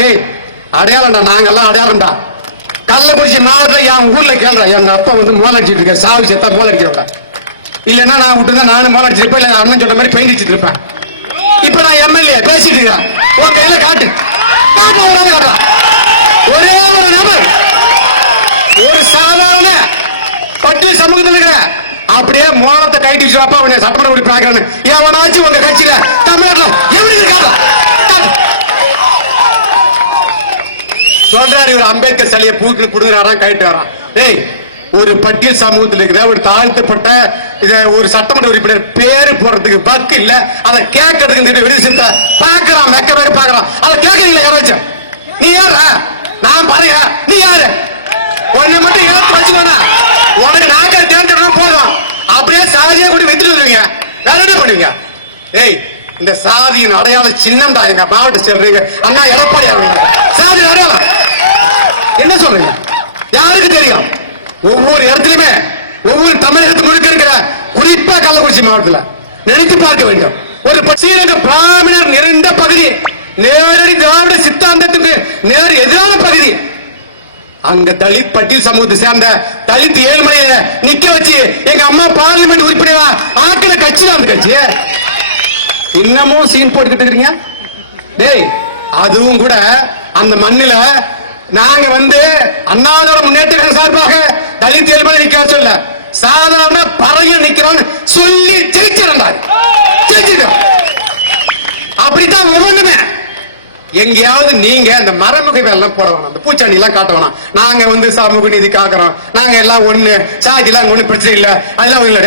டேய் அடையாளம்டா, நாங்கெல்லாம் அடையாளம்டா. கள்ளக்குறிச்சி மாவட்டத்தில் என் ஊர்ல கேள்ற, எங்க அப்பா வந்து மோலடிச்சிட்டு இருக்க, சாவு செத்தா மோலடிக்கிறப்ப. இல்லைன்னா நான் விட்டுருந்தா நானும் மோலடிச்சிருப்பேன், இல்லை அண்ணன் சொன்ன மாதிரி பெயிண்ட் அடிச்சிட்டு இருப்பேன். இப்ப நான் எம்எல்ஏ பேசிட்டு இருக்கேன், உன் கையில காட்டு காட்டு. ஒரே ஒரு நபர், ஒரு சாதாரண பட்டியல் சமூகத்தில் இருக்கிற அப்படியே மோனத்தை கைட்டு வச்சுப்பா அவனை சட்டமன்ற உறுப்பினர் எவனாச்சும் உங்க கட்சியில தமிழ்நாட்டுல எப்படி இருக்காங்க சொல்றாரு. இவர் அம்பேத்கர் சிலையை பூக்கு கொடுக்குறாராம், கைட்டு வரான். டேய், ஒரு பட்டியல் சமூகத்தில் இருக்கிற ஒரு தாழ்த்தப்பட்ட ஒரு சட்டமன்ற உறுப்பினர் பேரு போடுறதுக்கு பக்கு இல்ல, அதை கேட்கறதுக்கு விடுவிச்சு பாக்குறான், மெக்க மெக்க பாக்குறான். அதை கேட்கறீங்களா யாராச்சும்? நீ யாரா? நான் பாருங்க, நீ யாரு? உன்னை மட்டும் இழப்பு வச்சுக்கோனா உனக்கு நாங்கள் தேர்ந்தெடுக்கணும் போதும். அப்படியே சாதியை கூட வித்துட்டு வருவீங்க, வேற என்ன பண்ணுவீங்க? ஏய், இந்த சாதியின் அடையாள சின்னம் தான் எங்க மாவட்ட சொல்றீங்க. அண்ணா எடப்பாடி சாதி அடையாளம் என்ன சொல்றீங்க? யாருக்கு தெரியும்? ஒவ்வொரு இடத்துலயுமே ஒவ்வொரு தமிழகத்துக்கு முழுக்க இருக்கிற, குறிப்பா கள்ளக்குறிச்சி மாவட்டத்தில் நினைத்து பார்க்க வேண்டும். ஒரு ஸ்ரீரங்க பிராமணர் நிறைந்த பகுதி, நேரடி திராவிட சித்தாந்தத்துக்கு நேர் எதிரான பகுதி. அங்க தலித் பட்டியல் சமூகத்தை சேர்ந்த தலித் ஏழ்மலையில நிக்க வச்சு எங்க அம்மா பார்லிமெண்ட் உறுப்பினரா ஆக்கின கட்சி தான் அந்த கட்சி. இன்னமும் சீன் போட்டுக்கிட்டு இருக்கீங்க. டேய், அதுவும் கூட அந்த மண்ணில நாங்க வந்து அண்ணாதிராவிட முன்னேற்ற சார்பாக தலித் ஏழ்மலை நிக்க சொல்ல, சாதாரண பறைய நிக்கிறோம் சொல்லி ஜெயிச்சிருந்தார். அப்படித்தான் ஒவ்வொன்றுமே. எங்கேயாவது நீங்க இந்த மரமுகை எல்லாம் போட வேணாம், அந்த பூச்சாண்டி எல்லாம் காட்ட வேணாம். நாங்க வந்து சமூக நீதி காக்குறோம், நாங்க எல்லாம் ஒண்ணு, சாதி எல்லாம் ஒண்ணு பிரச்சனை இல்ல, அதெல்லாம் இல்ல.